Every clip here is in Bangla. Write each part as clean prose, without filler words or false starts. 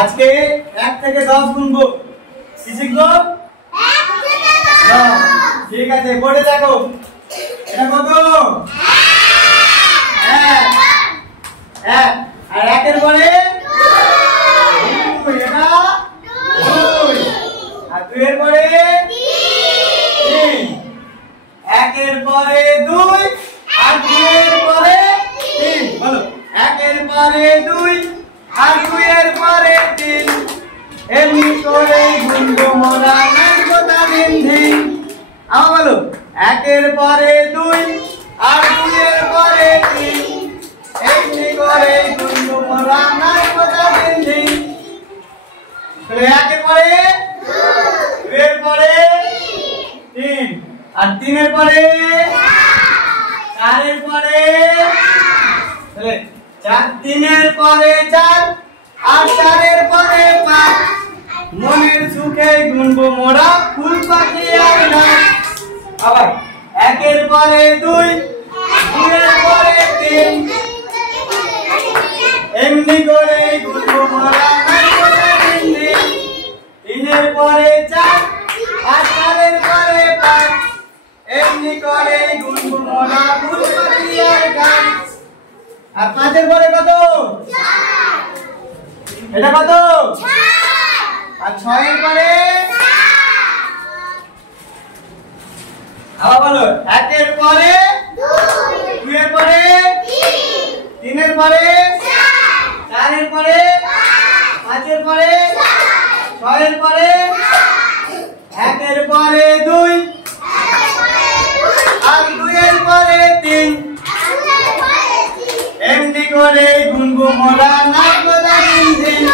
আজকে 1 থেকে 10 গুনবো। কি শিখবো? 1 থেকে 10। ঠিক আছে, বোর্ডে দেখো। এটা কত? 1 1 আর 1 এর পরে 2, এটা 2 আর 2 এর পরে 3। 1 এর পরে 2 আর 2 এর পরে 3। বলো 1 এর পরে 2 আর 2 এর পরে 3। এমনি করে গুনবো মোরা নাই গোটা দিন দিন। আবার বলো 1 এর পরে 2 আর 2 এর পরে 3। এমনি করে গুনবো মোরা নাই গোটা দিন দিন। তাহলে 1 এর পরে 2 এর পরে 3 আর 3 এর পরে 4 এর পরে তাহলে 3 এর পরে 4 আর 4 এর পরে 5। মনের সুখে গুনবো মোরা ফুল পাখি আর গাছ। আবার 1 এর পরে 2 2 এর পরে 3। এমনি করে গুনবো মোরা নাই গোটা দিন দিন। 3 এর পরে 4 আর 4 এর পরে 5। এমনি করে গুনবো মোরা ফুল পাখি আর গাছ। আর 5 এর পরে কত? 4। এটা কত? 6। আর 6 এর পরে 7। আবার বলো 1 এর পরে 2 2 এর পরে 3 3 এর পরে 4 4 এর পরে 5 এর পরে 6 এর পরে 1 এর পরে 2 আর 2 এর পরে 3। এমনি করে গুনবো মোরা নাই গোটা দিন দিন।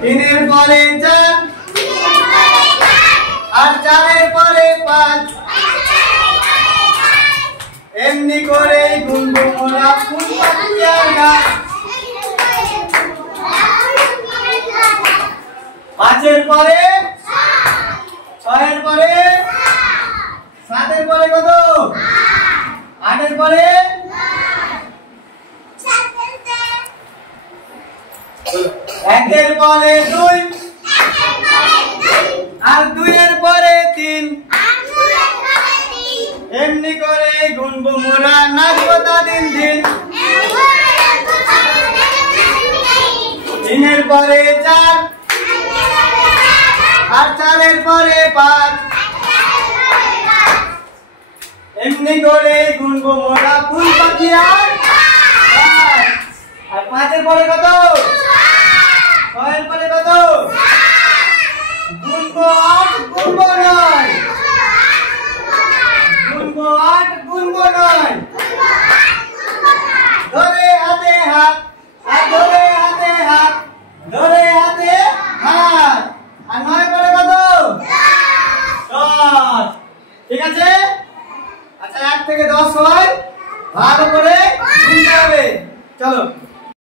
3 এর পরে 4 আর 4 এর পরে 5। এমনি করে গুনবো মোরা ফুল পাখি আর গাছ। 5 এর পরে 6 এর পরে 7 এর পরে কত? 8 এর পরে 1 এর পরে 2 আর 2 এর পরে 3। এমনি করে গুনবো মোরা নাই গোটা দিন দিন। 3 এর পরে 4 আর 4 এর পরে 5। এমনি করে গুনবো মোরা ফুল পাখি আর 5 এর পরে কত? 6 এর পরে কত? গুনবো 8 গুনবো 9। গুনবো 8 গুনবো 9। ধরে হাতে হাত আর ধরে হাতে হাত ধরে হাতে হাত। আর 9 পরে কত? 10। ঠিক আছে। আচ্ছা 1 থেকে 10 সবাই ভালো করে গুনতে হবে। চলো।